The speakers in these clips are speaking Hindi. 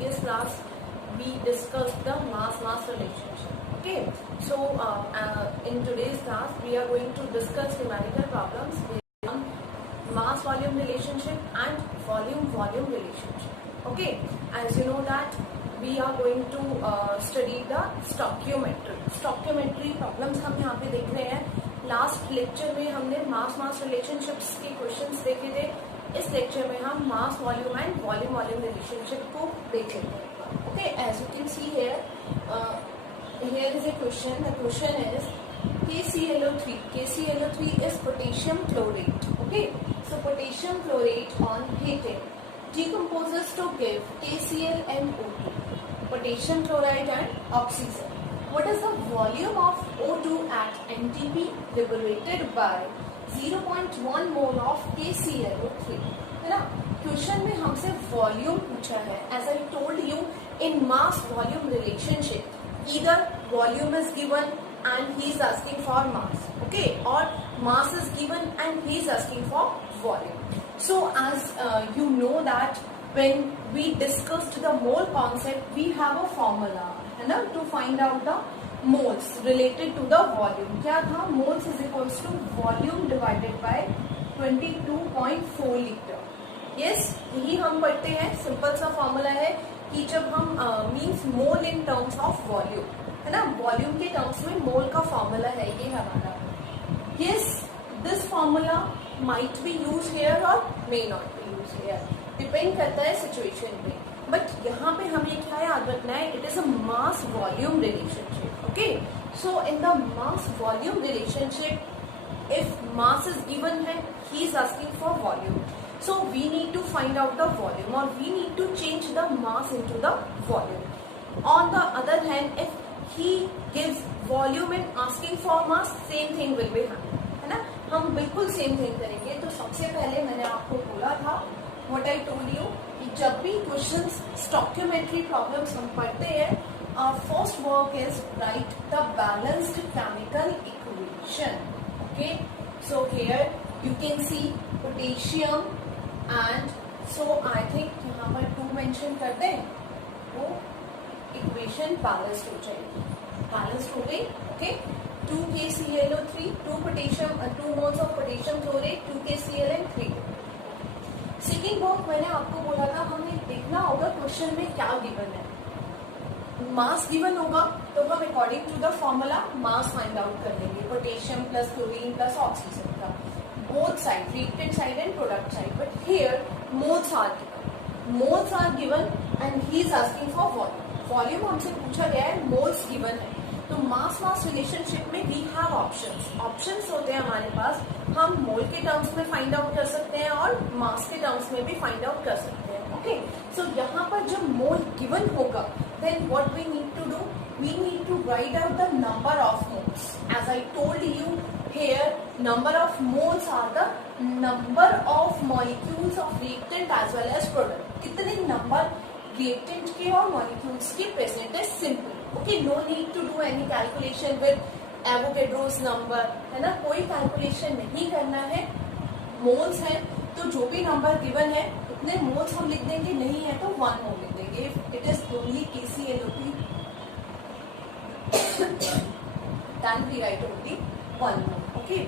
previous class we discussed the mass relationship. Okay, so in today's class we are going to discuss numerical problems based on mass volume relationship and volume relationship. Okay, as you know that we are going to study the stoichiometry problems हम यहाँ पे देख रहे हैं. लास्ट लेक्चर में हमने मास रिलेशनशिप्स के क्वेश्चंस देखे थे. इस लेक्चर में हम mass volume and volume relationship को देख लेते हैं. Okay, as you can see here is a question. The question is KClO3. KClO3 is potassium chlorate. Okay, so potassium chlorate on heating decomposes to give KCl and O2, potassium chloride and oxygen. What is the volume of O2 at NTP liberated by 0.1 mole of KClO3? है ना. क्वेश्चन में हमसे वॉल्यूम पूछा है. As I told you, in mass volume relationship either volume is given and he is asking for mass, okay, or mass is given and he is asking for volume. So as you know that when we discussed the mole concept, we have a formula, है ना, to find out the moles related to the volume. क्या था? moles is equals to volume divided by 22.4 liter. yes, यही हम पढ़ते हैं. सिंपल सा फॉर्मूला है कि जब हम means mole in terms of volume, है ना, वॉल्यूम के टर्म्स में मोल का फॉर्मूला है ये हमारा. Yes, this formula might be use here और may not be use here, depend करता है सिचुएशन पे. बट यहाँ पे हमें क्या याद रखना है? It is a mass volume relationship. Okay, so in the mass volume relationship if mass is given है, he is asking for volume. So we need to find out the volume or we need to change the mass into the volume. On the other hand, if he gives volume and asking for mass, same thing will be happening, है ना. हम बिल्कुल सेम थिंग करेंगे. तो सबसे पहले मैंने आपको बोला था, what I told you, कि जब भी क्वेश्चंस स्टोइकियोमेट्री प्रॉब्लम्स हम पढ़ते हैं, our first work is write the balanced chemical equation. Okay, so here you can see potassium and so I think यहाँ पर 2 मेंशन कर दें, वो इक्वेशन बैलेंस्ड हो जाएगी. बैलेंस्ड हो गई. Okay, 2 KClO3, 2 potassium 2 moles of potassium chlorate, 2 KCl and 3. Second work मैंने आपको बोला था, हमें देखना होगा क्वेश्चन में क्या गिवन है. मास गिवन होगा तो हम according to the formula mass find out कर लेंगे. Potassium plus chlorine plus oxygen का both side, reactant side and product side. But here moles are given. Moles are given and he is asking for volume. Volume हमसे पूछा गया है, moles given है. तो मास रिलेशनशिप में we have options. Options होते हैं हमारे पास. हम मोल के टर्म्स में फाइंड आउट कर सकते हैं और मास के टर्म्स में भी फाइंड आउट कर सकते हैं. ओके, सो यहाँ पर जब मोल गिवन होगा, then what we need to do? We need to write out the number of moles. As I told you, here number of moles are the number of molecules of reactant as well as product. कितने नंबर reactant के और molecules के present है. simple. Okay, no need to do any calculation with Avogadro's number, है ना. कोई calculation नहीं करना है. moles है तो जो भी number given है उतने moles हम लिख देंगे. नहीं है तो 1 mole लिख देंगे. If it is only KClO3 then we write only 1 mole. Okay,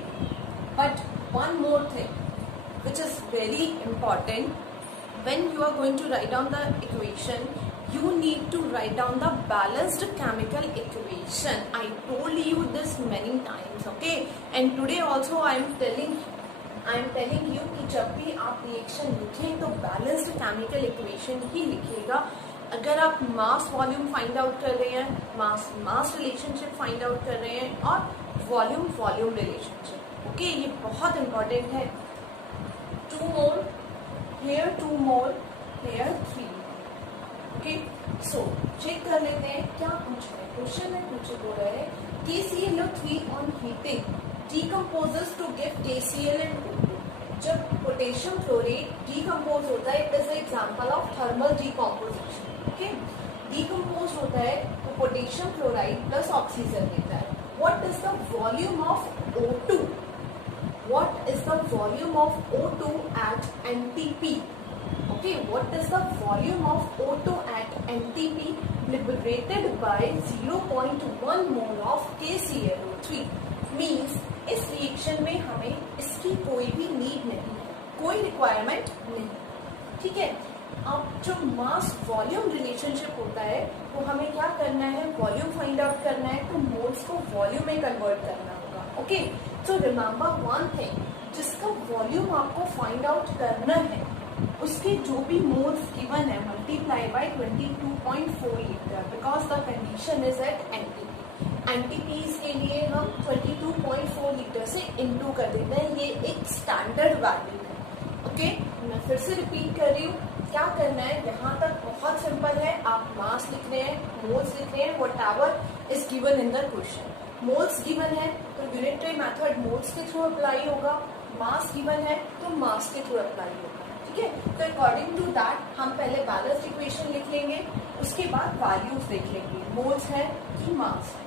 but one more thing which is very important, when you are going to write down the equation, you need to write down the balanced chemical equation. I told you this many times. Okay, and today also I am telling you कि जब भी आप रिएक्शन लिखें तो बैलेंस्ड केमिकल इक्वेशन ही लिखिएगा. अगर आप मास वॉल्यूम फाइंड आउट कर रहे हैं, मास रिलेशनशिप फाइंड आउट कर रहे हैं और वॉल्यूम रिलेशनशिप. ओके, ये बहुत इंपॉर्टेंट है. 2 मोल हेयर, 2 मोल हेयर, 3. ओके, सो चेक कर लेते हैं क्या पूछ रहे हैं. क्वेश्चन में पूछे बोल रहे हैं KClO3 on heating decomposes to give KCl and O2. जब पोटेशियम क्लोरेट डिकम्पोज होता है, it is example of thermal decomposition. Okay, decompose होता है तो पोटेशियम क्लोराइड प्लस ऑक्सीजन देता है. What is the volume of O2? What is the volume of O2 at NTP? Okay, what is the volume of O2 at NTP liberated by 0.1 mole of KClO3? Means इस रिएक्शन में हमें इसकी कोई भी नीड नहीं, कोई रिक्वायरमेंट नहीं, ठीक है। अब जो मास वॉल्यूम रिलेशनशिप होता है वो हमें क्या करना है, वॉल्यूम फाइंड आउट करना है, तो मोल्स को वॉल्यूम में कन्वर्ट करना होगा। Okay, so remember one thing, जिसका वॉल्यूम आपको फाइंड आउट करना है उसके जो भी मोल्स गिवन है multiply by 22.4 litre, because the condition is at NTP. NTPs के लिए हम 22.4 लीटर से इनटू कर देते हैं, ये एक स्टैंडर्ड वैल्यू है। ओके, मैं फिर से रिपीट कर रही हूँ, क्या करना है, यहाँ तक बहुत सिंपल है, आप मास लिख रहे हैं, मोल्स लिख रहे हैं, whatever is given in the question. Moles given है तो यूनिटरी मेथड मोल्स के थ्रू अप्लाई होगा, मास गिवन है तो मास के थ्रू अप्लाई होगा, ठीक है। तो अकॉर्डिंग टू दैट हम पहले बैलेंस इक्वेशन लिख लेंगे, उसके बाद वैल्यूज देख लेंगे, मोल्स है कि मास है।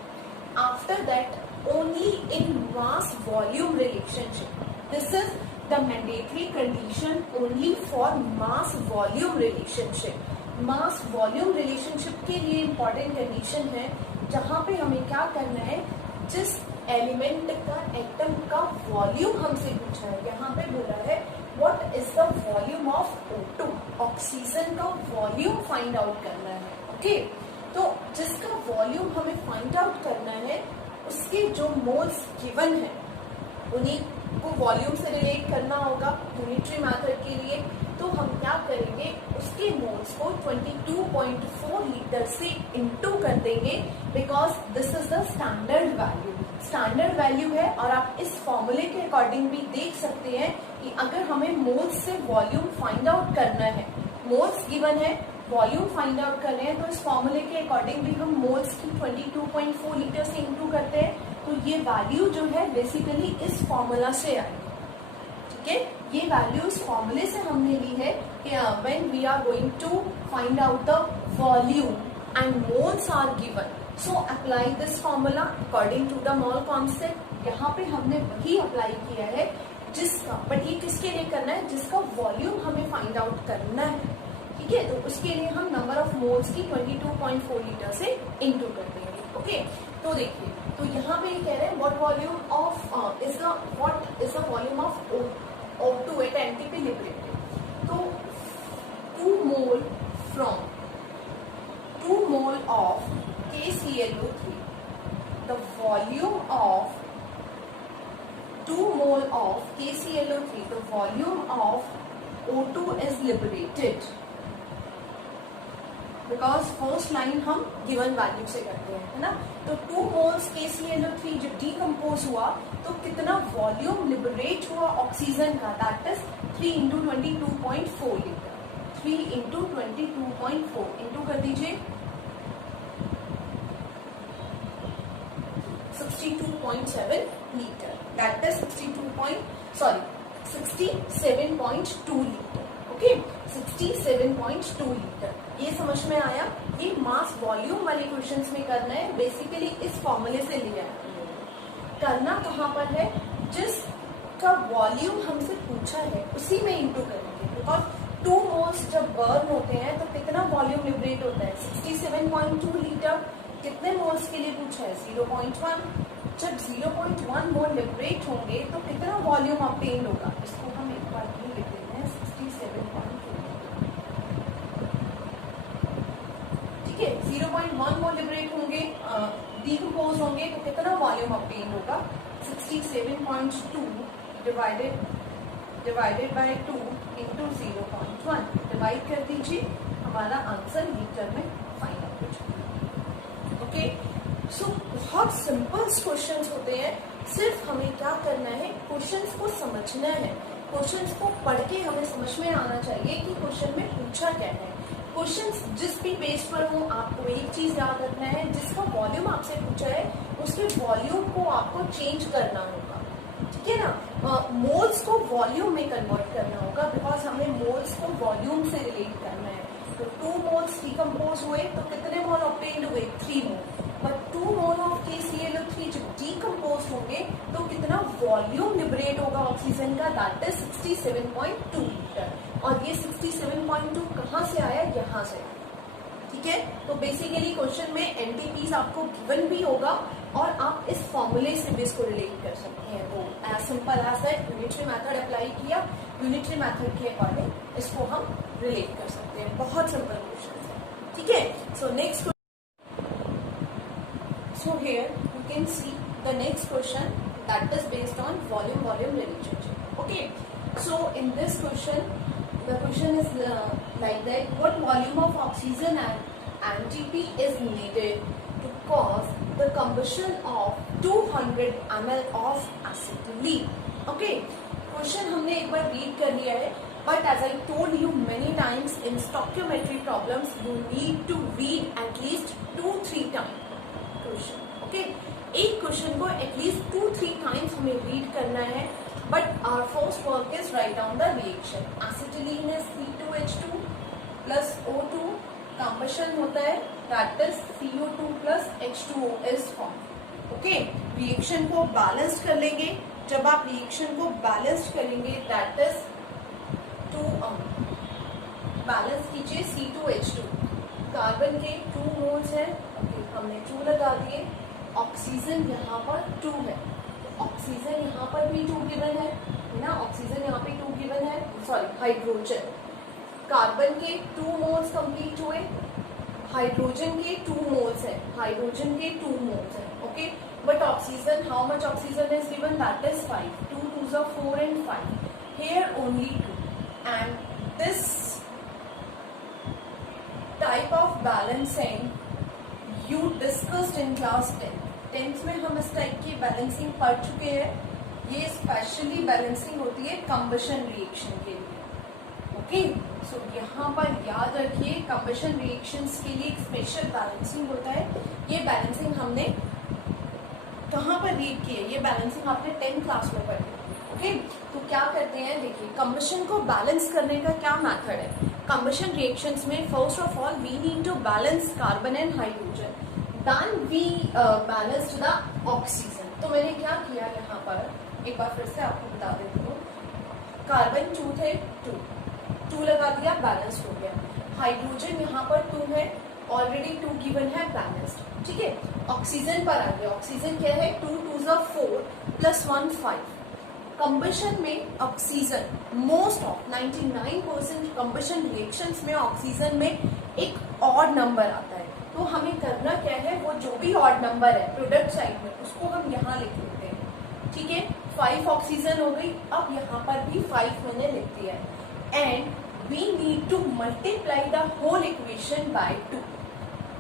After that only in mass volume relationship, this is the mandatory condition only for mass volume relationship. mass volume relationship के लिए important condition है जहाँ पे हमें क्या करना है, जिस एलिमेंट का एटम का वॉल्यूम हमसे पूछा है, यहाँ पे बोला है what is the volume of O2, oxygen का वॉल्यूम फाइंड आउट करना है। ओके, तो जिसका वॉल्यूम हमें फाइंड आउट करना है उसके जो मोल्स गिवन है उन्हीं को वॉल्यूम से रिलेट करना होगा यूनिटरी मेथड के लिए। तो हम क्या करेंगे, उसके मोल्स को 22.4 लीटर से इनटू कर देंगे, because this is the standard value. Standard value है और आप इस फॉर्मूले के अकॉर्डिंग भी देख सकते हैं कि अगर हमें मोल्स से वॉल्यूम फाइंड आउट करना है, मोल्स गिवन है, वॉल्यूम फाइंड आउट कर रहे हैं, तो इस फॉर्मूले के अकॉर्डिंग भी हम मोल्स की 22.4 लीटर से इनटू करते हैं, तो ये वैल्यू जो है बेसिकली इस फॉर्मूला से आई, ठीक है। ये वैल्यू इस फॉर्मूले से हमने ली है कि when we are going to find out the volume and moles are given, so apply this formula according to the mole concept. यहाँ पे हमने वही अप्लाई किया है जिसका, बट ये किसके लिए करना है, जिसका वॉल्यूम हमें फाइंड आउट करना है, ठीक है। तो उसके लिए हम नंबर ऑफ मोल्स की 22.4 लीटर से इनटू कर देंगे। ओके, तो देखिए, तो यहाँ पे ये कह रहे हैं what volume of is the volume of O2 at NTP liberated. तो 2 mole from 2 mole of KClO3, the volume of 2 mole of KClO3, the volume of O2 is liberated, because first line हम गिवन वैल्यू से करते हैं, है ना। तो 2 मोल्स KClO3 जब डीकम्पोज हुआ तो कितना वॉल्यूम लिबरेट हुआ ऑक्सीजन का, that is 3 into 22.4 litre. 3 into 22.4 into कर दीजिए 62.7 litre, that is 67.2 litre. Okay, 67.2 litre. ये समझ में आया। ये मास वॉल्यूम वाले क्वेश्चंस में करना है, बेसिकली इस फॉर्मूले से लिया है। करना कहाँ पर है, जिसका वॉल्यूम हमसे पूछा है उसी में इंटू करेंगे, बिकॉज 2 मोल्स जब बर्न होते हैं तो कितना वॉल्यूम लिबरेट होता है, 67.2 लीटर। कितने मोल्स के लिए पूछा है, 0.1। जब 0.1 मोल लिबरेट होंगे तो कितना वॉल्यूम ऑब्टेन होगा, इसको हम एक बार भी लिख देते हैं 67.2, ठीक है। 0.1 मोल लिबरेट होंगे, डीकम्पोज होंगे तो कितना वॉल्यूम ऑब्टेन होगा, 67.2 डिवाइडेड बाय 2 इंटू 0.1, डिवाइड कर दीजिए, हमारा आंसर लीटर में फाइंड आउट हो जाएगा। ओके, सो बहुत सिंपल क्वेश्चंस होते हैं, सिर्फ हमें क्या करना है, क्वेश्चंस को समझना है। क्वेश्चंस को पढ़ के हमें समझ में आना चाहिए कि क्वेश्चन में पूछा क्या है। क्वेश्चंस जिस भी पेज पर हो, आपको एक चीज याद रखना है, जिसका वॉल्यूम आपसे पूछा है उसके वॉल्यूम को आपको चेंज करना होगा, ठीक है ना। मोल्स को वॉल्यूम में कन्वर्ट करना होगा, बिकॉज हमें मोल्स को वॉल्यूम से रिलेट करना है। तो 2 मोल्स डिकम्पोज हुए तो कितने मोल ऑब्टेन्ड हुए, 3 मोल। बट 2 मोल ऑफ KClO3 जब डीकम्पोज होंगे तो कितना वॉल्यूम लिबरेट होगा ऑक्सीजन का, दैट इज 67.2 लीटर। और ये 67.2 कहाँ से आया, यहाँ से। ठीक है, तो बेसिकली क्वेश्चन में एनटीपीज आपको गिवन भी होगा और आप इस फॉर्मूले से भी इसको रिलेट कर सकते हैं। वो as simple as that, unitary method apply किया, यूनिटरी मेथड के अकॉर्डिंग इसको हम रिलेट कर सकते हैं। बहुत सिंपल क्वेश्चन है। ठीक है, so next, so here you can see the next question that is based on volume relationship. Okay, so in this question the question is like that, what volume of oxygen and NTP is needed to cause the combustion of 200 ml of acetylene? Okay, question हमने एक बार read कर लिया है, but as I told you many times in stoichiometry problems you need to read at least 2-3 times question. Okay, एक क्वेश्चन को एटलीस्ट 2-3 टाइम्स हमें रीड करना है। But our first work is write down the reaction. Acetylene is C2H2 plus O2, combustion होता है, that is CO2 plus H2O is formed. Okay, reaction को बैलेंस कर लेंगे। जब आप रिएक्शन को बैलेंस करेंगे that is बैलेंस कीजिए C2H2, कार्बन के 2 मोल्स है, okay, हमने 2 लगा दिए, ऑक्सीजन यहाँ पर 2 है, ऑक्सीजन यहाँ पर भी 2 गिवन है ना, ऑक्सीजन यहाँ पे 2 गिवन है, सॉरी हाइड्रोजन, कार्बन के 2 मोल्स कंप्लीट हुए, हाइड्रोजन के 2 मोल्स है, हाइड्रोजन के 2 मोल्स है। Okay, but oxygen, how much oxygen is given, that is 5, 2 2s are 4 and 5, here only 2, and this type of balancing you discussed in class 10th में हम इस टाइप की बैलेंसिंग पढ़ चुके हैं। ये स्पेशली बैलेंसिंग होती है कंबशन रिएक्शन के लिए। ओके, सो यहाँ पर याद रखिए कंबशन रिएक्शंस के लिए एक स्पेशल बैलेंसिंग होता है। ये बैलेंसिंग हमने कहाँ पर रीड की है, ये बैलेंसिंग आपने 10th क्लास में पढ़ी। ओके, तो क्या करते हैं, देखिए कंबशन को बैलेंस करने का क्या मेथड है। कंबशन रिएक्शंस में first of all we need to balance carbon and hydrogen, then we balanced the oxygen। तो मैंने क्या किया यहाँ पर, एक बार फिर से आपको बता देती हूँ, कार्बन 2 थे, 2 लगा दिया, बैलेंस हो गया। हाइड्रोजन यहाँ पर 2 है, ऑलरेडी 2 गिवन है, बैलेंस्ड। ठीक है, ऑक्सीजन पर आ गया, ऑक्सीजन क्या है, 2 2s are 4 plus 1 5। कंबशन में oxygen most of 99% combustion reactions में ऑक्सीजन में एक ऑड नंबर आता है। तो हमें करना क्या है, वो जो भी ऑड नंबर है प्रोडक्ट साइड में उसको हम यहाँ लिख देते हैं। ठीक है, 5 ऑक्सीजन हो गई, अब यहाँ पर भी 5 मैंने लिख दिया है, and we need to multiply the whole equation by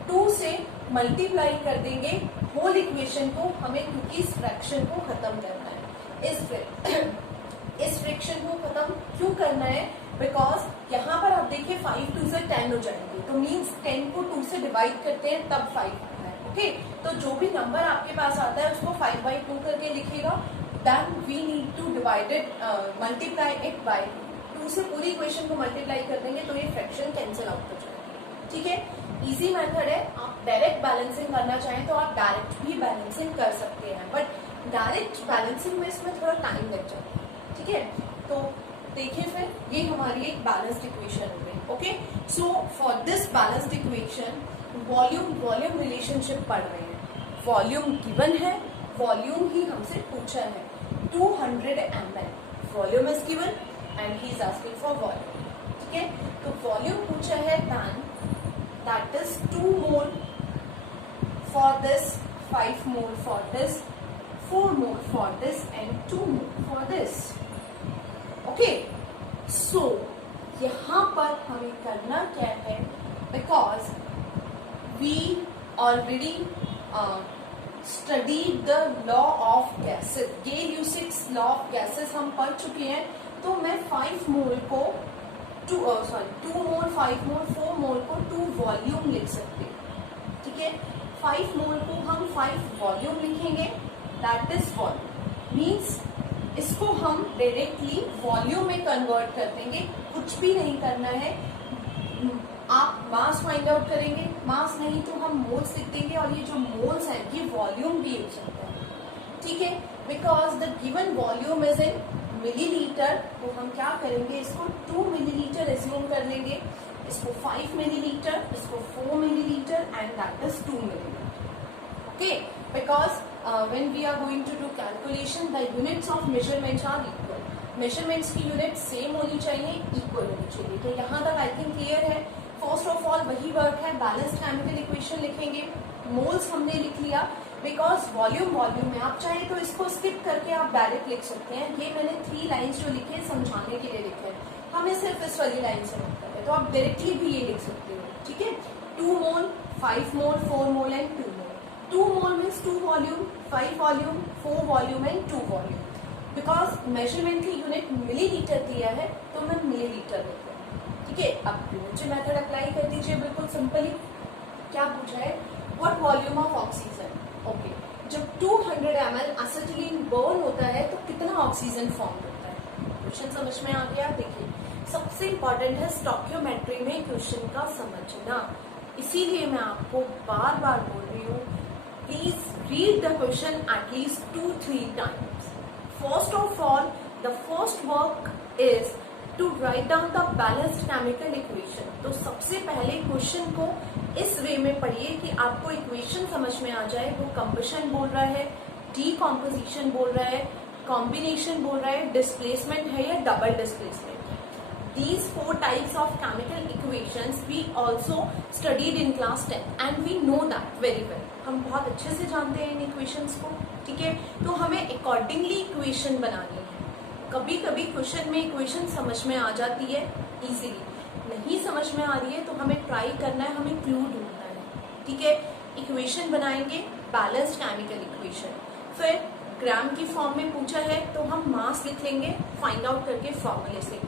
2 से मल्टीप्लाई कर देंगे होल इक्वेशन को हमें, क्योंकि इस फ्रैक्शन को खत्म करना है। इस फ्रैक्शन को खत्म क्यों करना है, बिकॉज यहाँ पर आप देखिए 5 2 से 10 हो जाएंगे, तो मीन्स 10 को 2 से डिवाइड करते हैं तब 5 आता है। ओके, तो जो भी नंबर आपके पास आता है उसको 5/2 करके लिखेगा, then we need to divided multiply it by 2 से पूरी इक्वेशन को मल्टीप्लाई कर देंगे तो ये फ्रैक्शन कैंसिल आउट हो जाएगा। ठीक है, इजी मेथड है। आप डायरेक्ट बैलेंसिंग करना चाहें तो आप डायरेक्ट भी बैलेंसिंग कर सकते हैं, बट डायरेक्ट बैलेंसिंग में इसमें थोड़ा टाइम लग जाता है। ठीक है, तो देखिए फिर ये हमारी एक बैलेंस्ड इक्वेशन हो गई। Okay, so for this balanced equation volume relationship पढ़ रहे हैं। वॉल्यूम गिवन है, वॉल्यूम ही हमसे पूछा है, 200 ml volume is given and he is asking for volume. ठीक है, तो वॉल्यूम पूछा है, that is 2 mole for this, 5 mole for this, 4 mole for this and 2 mole for this. Okay, so यहाँ पर हमें करना क्या है, because we already studied the law of gases, Gay-Lussac's law of gases हम पढ़ चुके हैं। तो मैं 5 मोल को 2 मोल, 5 मोल, 4 मोल को 2 वॉल्यूम लिख सकते हैं। ठीक है, 5 मोल को हम 5 वॉल्यूम लिखेंगे, दैट इज वॉल्यूम, मीन्स इसको हम डायरेक्टली वॉल्यूम में कन्वर्ट कर देंगे, कुछ भी नहीं करना है। आप मास फाइंड आउट करेंगे, मास नहीं तो हम मोल्स लिख देंगे, और ये जो मोल्स हैं ये वॉल्यूम भी हो सकता है। ठीक है, because the given volume is in millilitre, तो हम क्या करेंगे, इसको 2 मिलीलीटर एज्यूम कर लेंगे, इसको 5 मिलीलीटर, इसको 4 millilitre and that is 2 millilitre. Okay, because when we are going to do calculation, the units of measurements are equal. Measurements की यूनिट सेम होनी चाहिए, इक्वल होनी चाहिए. तो यहाँ तक आई थिंक क्लियर है. फर्स्ट ऑफ ऑल वही वर्क है, बैलेंस्ड केमिकल इक्वेशन लिखेंगे. मोल्स हमने लिख लिया, बिकॉज वॉल्यूम में आप चाहे तो इसको स्किप करके आप डायरेक्ट लिख सकते हैं. ये मैंने 3 लाइन्स जो लिखे समझाने के लिए लिखे हैं, हमें सिर्फ इस वाली लाइन से मतलब है, तो आप डायरेक्टली भी ये लिख सकते हो. ठीक है, 2 मोल, 5 मोल, 4 mole and 2 mole. 2 mole means 2 volume, 5 volume, 4 volume and 2 volume. Because measurement की यूनिट मिलीलीटर दिया है तो मैं मिलीलीटर लिख रहा हूँ. ठीक है, अब यूनिटरी मेथड अप्लाई कर दीजिए बिल्कुल सिंपली. क्या पूछा है, what volume of oxygen. Okay, जब 200 ml एसिटिलीन बर्न होता है तो कितना ऑक्सीजन फॉर्म होता है. क्वेश्चन समझ में आ गया. देखिए, सबसे इंपॉर्टेंट है स्टोइकियोमेट्री में क्वेश्चन का समझना. इसीलिए मैं आपको बार बार बोल रही हूँ, please read the question at least 2-3 times. First of all, the first work is to write down the balanced chemical equation. तो सबसे पहले क्वेश्चन को इस वे में पढ़िए कि आपको इक्वेशन समझ में आ जाए. वो कंबशन बोल रहा है, डीकॉम्पोजिशन बोल रहा है, कॉम्बिनेशन बोल रहा है, डिस्प्लेसमेंट है या double displacement. These 4 types of chemical equations we also studied in class 10 and we know that very well. हम बहुत अच्छे से जानते हैं इन इक्वेशंस को. ठीक है, तो हमें अकॉर्डिंगली इक्वेशन बनानी है. कभी कभी क्वेश्चन में इक्वेशन समझ में आ जाती है इजीली, नहीं समझ में आ रही है तो हमें ट्राई करना है, हमें क्लू ढूंढना है. ठीक है, इक्वेशन बनाएंगे, बैलेंस्ड केमिकल इक्वेशन. फिर ग्राम की फॉर्म में पूछा है तो हम मास लिख लेंगे फाइंड आउट करके फॉर्मूले से.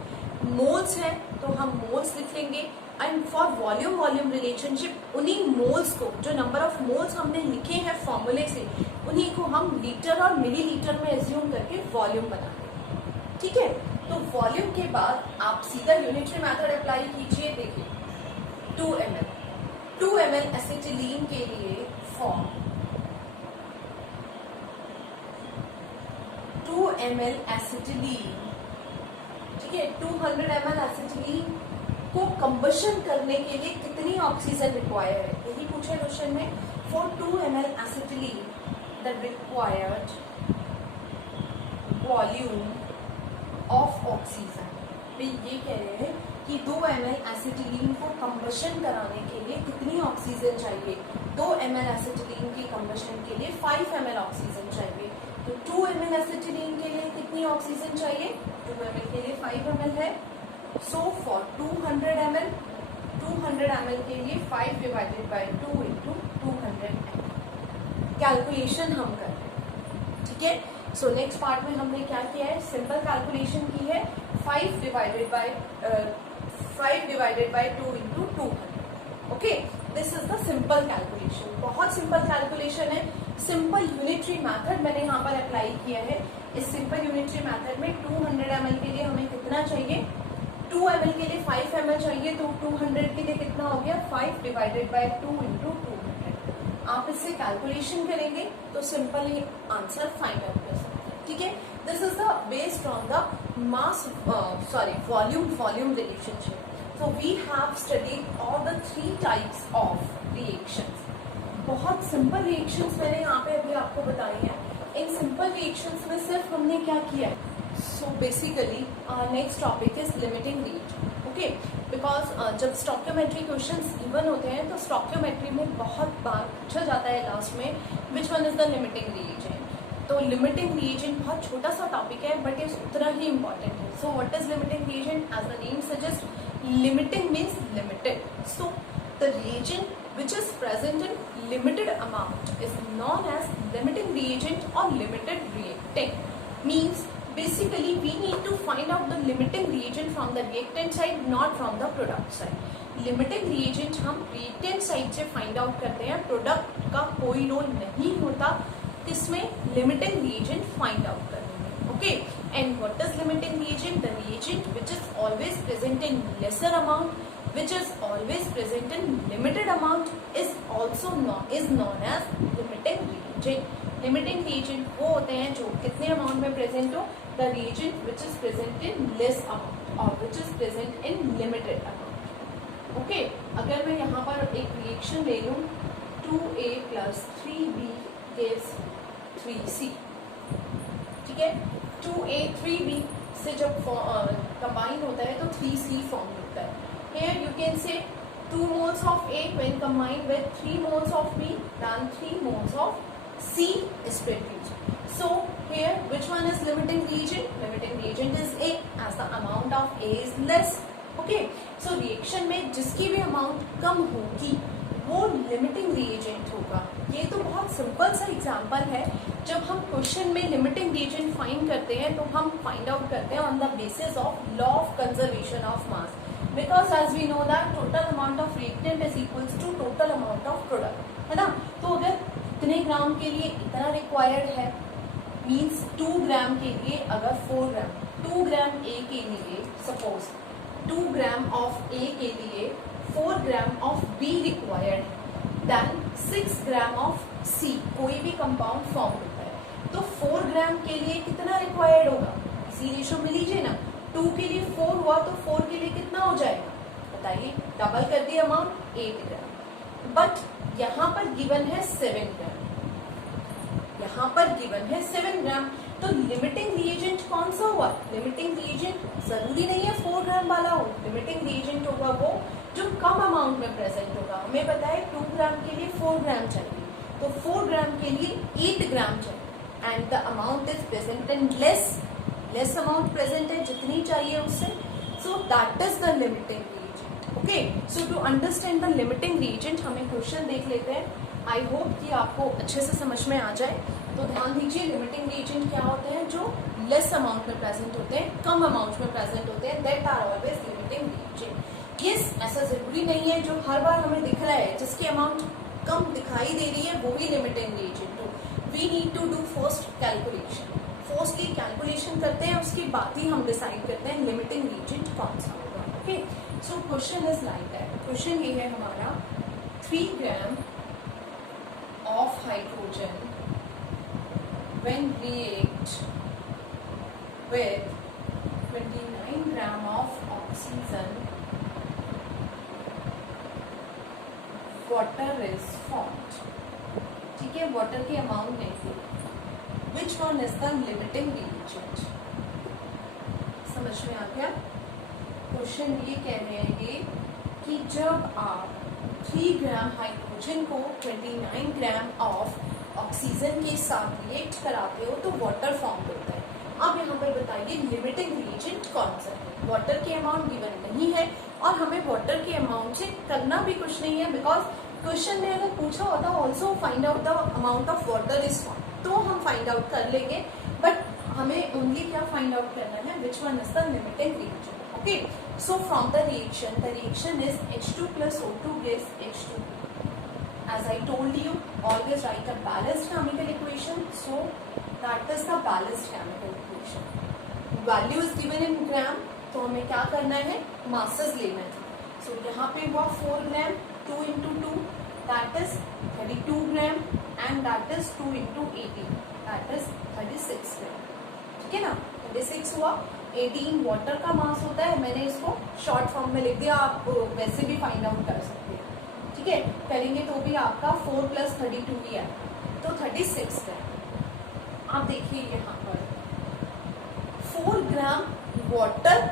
मोल्स है तो हम मोल्स लिख लेंगे. एंड फॉर वॉल्यूम रिलेशनशिप उन्हीं मोल्स को, जो नंबर ऑफ मोल्स हमने लिखे हैं फॉर्मूले से, उन्हीं को हम लीटर और मिलीलीटर में एज्यूम करके वॉल्यूम बना देंगे. ठीक है, तो वॉल्यूम के बाद आप सीधा यूनिटरी मेथड अप्लाई कीजिए. देखिए, 2 ml एसिटिलीन के लिए फॉर्म 2 ml एसिटिलीन. ठीक है, 200 ml एसिटिलीन को कंबशन करने के लिए कितनी ऑक्सीजन रिक्वायर्ड है, यही पूछा क्वेश्चन में. For 2 ml acetylene the required volume of oxygen. वे ये कह रहे हैं कि 2 ml एसिटिलीन को कंबशन कराने के लिए कितनी ऑक्सीजन चाहिए. 2 ml एसिटिलीन की कंबशन के लिए 5 ml ऑक्सीजन चाहिए. तो 2 ml एसिटिलीन के लिए कितनी ऑक्सीजन चाहिए, 2 ml के लिए 5 ml है. सो फॉर 200 ml के लिए 5 divided by 2 into 200 ml. Calculation हम कर रहे हैं. ठीक है, सो नेक्स्ट पार्ट में हमने क्या किया है, सिंपल कैलकुलेशन की है. 5 divided by 2 into 200. Okay, this is the simple calculation. बहुत सिंपल कैलकुलेशन है. सिंपल यूनिटरी मेथड मैंने यहाँ पर अप्लाई किया है. इस सिंपल यूनिटरी मेथड में 200 ml के लिए हमें कितना चाहिए, 2 ml के लिए 5 ml चाहिए, तो 200 के लिए कितना हो गया, 5 डिवाइडेड बाई 2 इंटू 200. आप इससे कैलकुलेशन करेंगे तो सिंपली आंसर फाइंड आउट कर सकते हैं. ठीक है, this is the based on the mass volume relationship. So we have studied all the 3 types of reactions. बहुत सिंपल रिएक्शंस मैंने यहाँ पे अभी आपको बताई हैं. इन सिंपल रिएक्शंस में सिर्फ हमने क्या किया है, so basically next topic is limiting reagent. Okay, because जब स्टोइकियोमेट्री क्वेश्चंस गिवन होते हैं तो स्टोइकियोमेट्री में बहुत बार पूछा जाता है लास्ट में which one is the limiting reagent. तो लिमिटिंग रिएजेंट बहुत छोटा सा टॉपिक है बट ये उतना ही इंपॉर्टेंट है. So what is limiting reagent, as the name suggest, limiting means limited. So the reagent which is present in limited amount is known as limiting reagent or limited reactant. Means basically we need to find out the limiting reagent from the reactant side, not from the product side. Limiting reagent हम reactant side से find out करते हैं, product का कोई रोल नहीं होता इसमें limiting reagent find out करने में. Okay, and what is limiting reagent? The reagent which is always present in lesser amount, which is always present in limited amount, is also known as limiting reagent. Limiting reagent वो होते हैं जो कितने अमाउंट में प्रेजेंट हो, the reagent which is present in less amount और which is present in limited amount. Okay, अगर मैं यहाँ पर एक रिएक्शन ले लूँ 2A + 3B gives 3C, ठीक है, 2A 3B से जब कंबाइन होता है तो 3C फॉर्म होता है। Here you can say 2 moles of A when combined with 3 moles of B, then 3 moles of C is produced. So here which one is limiting reagent? Limiting reagent is A as the amount of A is less. Okay, so reaction में जिसकी भी amount कम होगी वो लिमिटिंग रिएजेंट होगा। ये तो बहुत सिंपल सा एग्जांपल है। जब हम क्वेश्चन में लिमिटिंग रिएजेंट फाइंड करते हैं तो हम फाइंड आउट करते हैं on the basis of law of conservation of mass, because as we know that total amount of reactant is equals to total amount of product, है ना। तो अगर इतने ग्राम के लिए इतना रिक्वायर्ड है, मीन्स 2 ग्राम के लिए अगर 4 ग्राम, 2 ग्राम ए के लिए सपोज 2 ग्राम ऑफ ए के लिए 4 gram of B required, then 6 gram of C, कोई भी कंपाउंड फॉर्म होता है तो 4 ग्राम के लिए कितना रिक्वायर्ड होगा, इसी रेशो में लीजिए ना, 2 के लिए 4 हुआ तो 4 के लिए कितना हो जाएगा बताइए, डबल कर दिया अमाउंट 8 ग्राम, बट यहाँ पर गिवन है 7 ग्राम, यहाँ पर गिवन है 7 ग्राम, तो लिमिटिंग रिएजेंट कौन सा हुआ, लिमिटिंग रिएजेंट जरूरी नहीं है 4 ग्राम वाला हो, लिमिटिंग रिएजेंट होगा वो जो कम अमाउंट में प्रेजेंट होगा। हमें पता है 2 ग्राम के लिए 4 ग्राम चाहिए, तो 4 ग्राम के लिए 8 ग्राम चाहिए, and the amount is present in less amount present है जितनी चाहिए उससे, so that is the limiting reagent. Okay, so to understand the limiting reagent हमें क्वेश्चन देख लेते हैं। आई होप कि आपको अच्छे से समझ में आ जाए। तो ध्यान दीजिए, लिमिटिंग रिएजेंट क्या होते हैं, जो लेस अमाउंट में प्रेजेंट होते हैं, कम अमाउंट में प्रेजेंट होते हैं, that are always limiting reagent. Yes, ऐसा जरूरी नहीं है जो हर बार हमें दिख रहा है, जिसकी अमाउंट कम दिखाई दे रही है वो ही लिमिटिंग रिएजेंट हो। We need to do first calculation, firstly calculation करते हैं, उसके बाद ही हम डिसाइड करते हैं लिमिटिंग रिएजेंट कौन सा होगा। Okay, so question is like that. Question ये है हमारा, 3 gram of hydrogen when react with 29 gram of oxygen, water is formed। ठीक है, वाटर की अमाउंट नहीं थी, which one is the limiting reagent, समझ में आ गया। क्वेश्चन ये कह रहे हैं कि जब आप 3 ग्राम हाइड्रोजन को 29 ग्राम ऑफ ऑक्सीजन के साथ रिएक्ट कराते हो तो वाटर फॉर्म होता है। अब यहाँ पर बताइए लिमिटिंग रिएजेंट कौन सा है। वाटर की अमाउंट गिवन नहीं है और हमें वाटर की अमाउंट से करना भी कुछ नहीं है, बिकॉज क्वेश्चन में अगर पूछा होता also find out the amount of water is form, तो हम फाइंड आउट कर लेंगे, बट हमें ओनली क्या फाइंड आउट करना है, which one is the limiting reagent. Okay, so from the reaction is H2 + O2 gives H2। As I told you, always write a balanced chemical equation, so that is the balanced chemical equation. Value is given in gram, तो हमें क्या करना है, masses लेना है। So यहाँ पे हुआ 4 ग्राम, 2 into 2, that is 32 gram, and that is 2 into 18, that is 36 ग्राम। ठीक है ना, 36 हुआ। 18 वाटर का मास होता है, मैंने इसको शॉर्ट फॉर्म में लिख दिया, आप वैसे भी फाइंड आउट कर सकते हैं। ठीक है, करेंगे तो भी आपका 4 + 32 ही है, तो 36 ग्राम। आप देखिए यहाँ पर 4 ग्राम वाटर,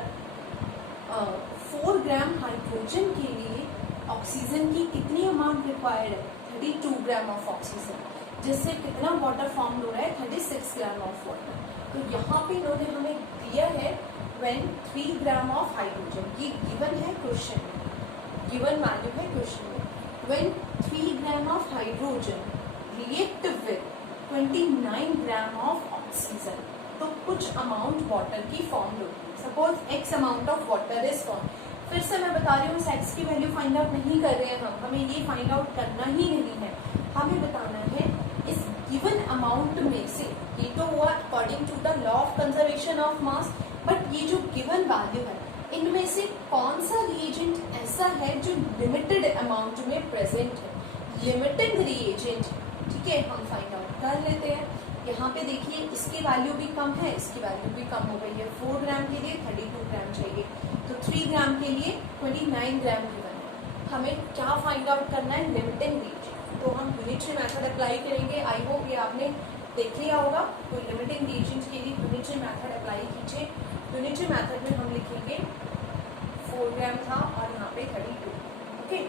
4 ग्राम हाइड्रोजन के लिए ऑक्सीजन की कितनी अमाउंट रिक्वायर्ड है, 32 ग्राम ऑफ ऑक्सीजन, जिससे कितना वाटर फॉर्म हो रहा है, 36 ग्राम ऑफ वाटर। तो यहाँ पे इन्होंने हमें दिया है व्हेन 3 ग्राम ऑफ हाइड्रोजन, ये गिवन है क्वेश्चन में, गिवन वैल्यू है क्वेश्चन में, when 3 gram of hydrogen react with 29 gram of oxygen, तो कुछ अमाउंट वाटर की फॉर्म होगी। Suppose x amount of water is form. फिर से मैं बता रही हूँ, x की वैल्यू फाइंड आउट नहीं कर रहे हैं हमें ये फाइंड आउट करना ही नहीं है, हमें बताना है इस गिवन अमाउंट में से, ये तो हुआ according to the law of conservation of mass, but ये जो गिवन वैल्यू है इनमें से कौन सा रिएजेंट ऐसा है जो लिमिटेड अमाउंट में प्रेजेंट है, लिमिटिंग रिएजेंट। ठीक है, हम फाइंड आउट कर लेते हैं। यहाँ पे देखिए इसकी वैल्यू भी कम है, इसकी वैल्यू भी कम हो गई है। 4 ग्राम के लिए 32 ग्राम चाहिए, तो 3 ग्राम के लिए 29 ग्राम गिवन है। हमें क्या फाइंड आउट करना है? Limiting reagent. तो हम यूनिटरी मेथड अप्लाई करेंगे। आई होप ये आपने देख लिया होगा। तो लिमिटिंग रीजन के लिए यूनिटरी मेथड अप्लाई कीजिए। यूनिटरी मेथड में हम लिखेंगे 4 ग्राम था और यहाँ पे 32। ओके,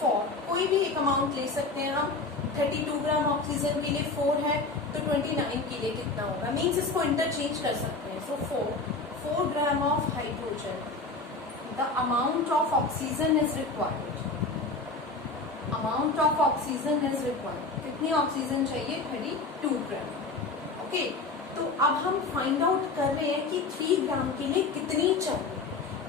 फॉर कोई भी एक अमाउंट ले सकते हैं हम। 32 ग्राम ऑक्सीजन के लिए 4 है, तो 29 के लिए कितना होगा? मीन्स इसको इंटरचेंज कर सकते हैं। सो 4 gram of hydrogen, the amount of oxygen is required. Amount of oxygen is required, कितनी ऑक्सीजन चाहिए? 32 ग्राम। ओके, तो अब हम फाइंड आउट कर रहे हैं कि 3 ग्राम के लिए कितनी चाहिए।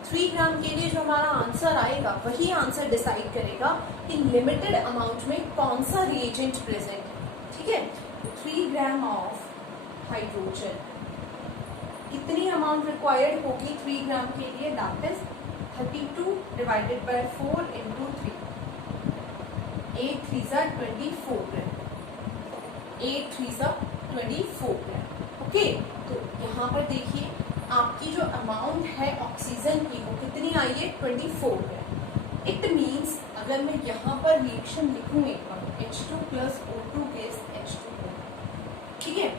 3 ग्राम के लिए जो हमारा आंसर आएगा वही आंसर डिसाइड करेगा कि लिमिटेड अमाउंट में कौन सा रिएजेंट प्रेजेंट है। ठीक है, 3 ग्राम ऑफ हाइड्रोजन, कितनी अमाउंट रिक्वायर्ड होगी 3 ग्राम के लिए? That is 32 divided by 4 into 3। 8 3 सा 24 ग्राम। 8 3 सा 24 ग्राम। ओके, तो यहाँ पर देखिए आपकी जो अमाउंट है ऑक्सीजन की वो कितनी आई है? 24 ग्राम। इट मीन्स अगर मैं यहाँ पर रिएक्शन लिखूँ एक बार, H2 plus O2 gas H2O। ठीक है,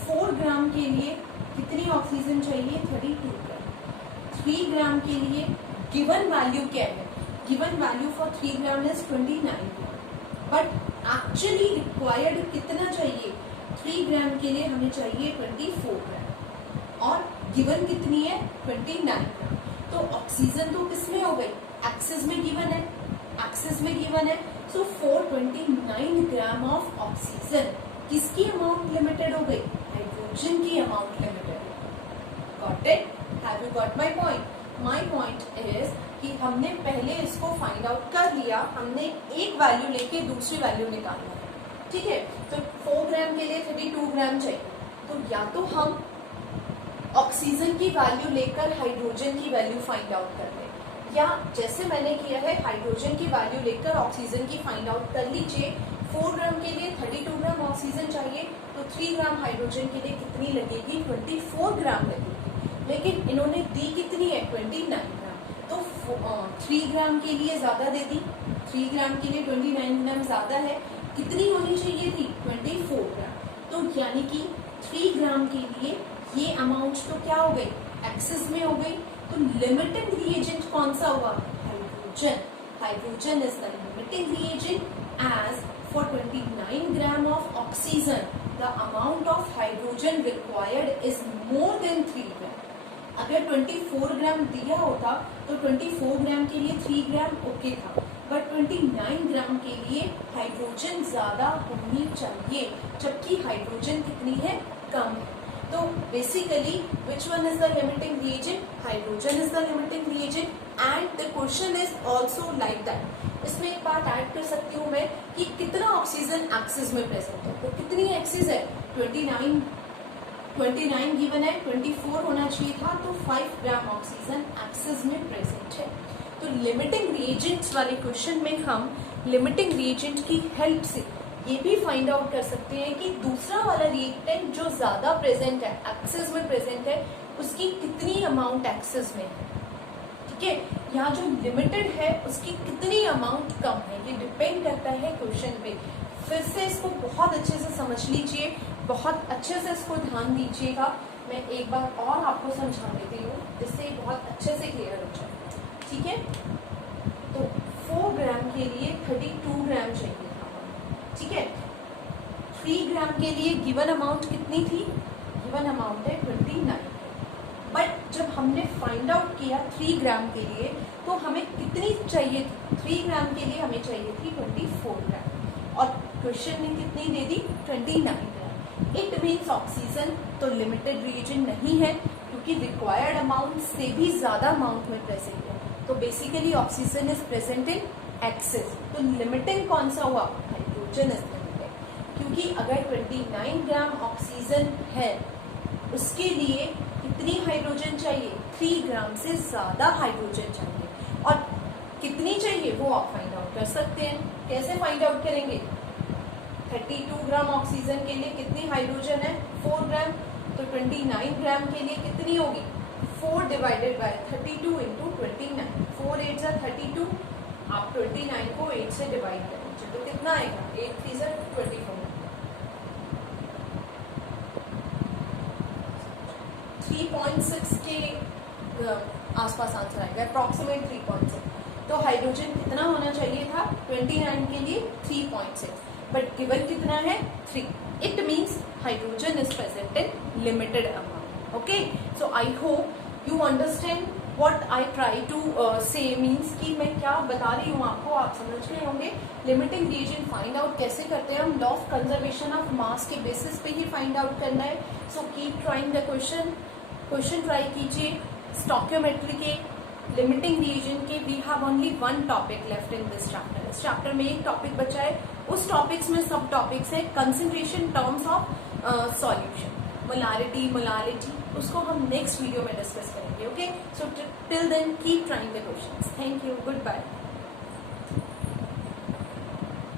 4 ग्राम के लिए कितनी ऑक्सीजन चाहिए? 32 ग्राम। 3 ग्राम के लिए गिवन वैल्यू क्या है? Given value for 3 gram is 29 gram, but actually required कितना चाहिए? 3 ग्राम के लिए हमें चाहिए 24 ग्राम और गिवन कितनी है? 29 ग्राम। तो ऑक्सीजन तो किसमें हो गई? एक्सेस में गिवन है, एक्सेस में गिवन है। सो 429 ग्राम ऑफ ऑक्सीजन किसकी अमाउंट लिमिटेड हो गई? हाइड्रोजन की amount limited. Got it? Have you got my point? My point is कि हमने पहले इसको फाइंड आउट कर लिया, हमने एक वैल्यू लेके दूसरी वैल्यू निकालना है। ठीक है, तो 4 ग्राम के लिए 32 ग्राम चाहिए, तो या तो हम ऑक्सीजन की वैल्यू लेकर हाइड्रोजन की वैल्यू फाइंड आउट कर लें, या जैसे मैंने किया है हाइड्रोजन की वैल्यू लेकर ऑक्सीजन की फाइंड आउट कर लीजिए। 4 ग्राम के लिए 32 ग्राम ऑक्सीजन चाहिए, तो 3 ग्राम हाइड्रोजन के लिए कितनी लगेगी? 24 ग्राम लगेगी। लेकिन इन्होंने दी कितनी है? 29 ग्राम। तो 3 ग्राम के लिए ज्यादा दे दी, 3 ग्राम के लिए 29 ग्राम ज्यादा है। कितनी होनी चाहिए थी? 24 ग्राम। तो यानी कि 3 ग्राम के लिए ये अमाउंट तो क्या हो गई? एक्सेस में हो गई। तो लिमिटिंग रिएजेंट कौन सा हुआ? Hydrogen. Hydrogen is the limiting reagent as for 29 gram of oxygen the amount of hydrogen required is more than 3 gram. अगर 24 ग्राम दिया होता तो 24 ग्राम के लिए 3 ग्राम ओके था, बट 29 ग्राम के लिए हाइड्रोजन ज्यादा होनी चाहिए, जबकि हाइड्रोजन कितनी है? कम है। तो basically which one is the limiting reagent? Hydrogen is the limiting reagent and the question is also like that. इसमें एक बात ऐड कर सकती हूँ मैं कि कितना ऑक्सीजन एक्सिस में प्रेजेंट है। तो कितनी एक्सिस है? 29 गिवन है, 24 होना चाहिए था, तो 5 ग्राम ऑक्सीजन एक्सिस में प्रेजेंट है। तो लिमिटिंग रिएजेंट्स वाले क्वेश्चन में हम लिमिटिंग रिएजेंट की हेल्प से ये भी फाइंड आउट कर सकते हैं कि दूसरा वाला रिएक्टेंट जो ज्यादा प्रेजेंट है, एक्सेस में प्रेजेंट है, उसकी कितनी अमाउंट एक्सेस में है। ठीक है, यहाँ जो लिमिटेड है उसकी कितनी अमाउंट कम है, ये डिपेंड करता है क्वेश्चन पे। फिर से इसको बहुत अच्छे से समझ लीजिए, बहुत अच्छे से इसको ध्यान दीजिएगा। मैं एक बार और आपको समझा देती हूँ जिससे बहुत अच्छे से क्लियर हो जाए। ठीक है, तो 4 ग्राम के लिए 32 ग्राम चाहिए। ठीक है, 3 ग्राम के लिए गिवन अमाउंट कितनी थी? गिवन अमाउंट है 29। बट जब हमने फाइंड आउट किया 3 ग्राम के लिए तो हमें कितनी चाहिए थी? 3 ग्राम के लिए हमें चाहिए थी 24 ग्राम और क्वेश्चन ने कितनी दे दी? 29 ग्राम। इट मीन्स ऑक्सीजन तो लिमिटेड रिएजेंट नहीं है, क्योंकि रिक्वायर्ड अमाउंट से भी ज्यादा अमाउंट में प्रेजेंट है। तो basically oxygen is present in excess. तो लिमिटिंग कौन सा हुआ? हाइड्रोजन इज लिमिटेड, क्योंकि अगर 29 ग्राम ऑक्सीजन है उसके लिए कितनी हाइड्रोजन चाहिए? 3 ग्राम से ज्यादा हाइड्रोजन चाहिए। और कितनी चाहिए वो आप फाइंड आउट कर सकते हैं। कैसे फाइंड आउट करेंगे? 32 ग्राम ऑक्सीजन के लिए कितनी हाइड्रोजन है? 4 ग्राम। तो 29 ग्राम के लिए कितनी होगी? 4 डिवाइडेड बाय 32 इंटू 29। 4 8 जा 32, आप 29 को 8 से डिवाइड कर लीजिए तो कितना आएगा? 8 3 जा 24। 3.6 के आसपास आंसर आएगा, अप्रॉक्सीमेट 3.6। तो हाइड्रोजन कितना होना चाहिए था 29 के लिए? 3.6, बट गिवन कितना है? 3। It means hydrogen is present in limited amount. Okay, so I hope you understand what I try to say, means कि मैं क्या बता रही हूँ आपको, आप समझ गए होंगे। लिमिटिंग रिएजेंट फाइंड आउट कैसे करते हैं हम? Law of conservation of mass के बेसिस पे ही फाइंड आउट करना है। So keep trying the question try कीजिए। स्टोइकियोमेट्री के, लिमिटिंग रिएजेंट के, we have only 1 topic left in this chapter. इस चैप्टर में एक टॉपिक बचा है, उस टॉपिक्स में सब टॉपिक्स है concentration terms of solution, molarity, molality, उसको हम नेक्स्ट वीडियो में डिस्कस करेंगे। Okay, so till then keep trying the questions. Thank you, good bye.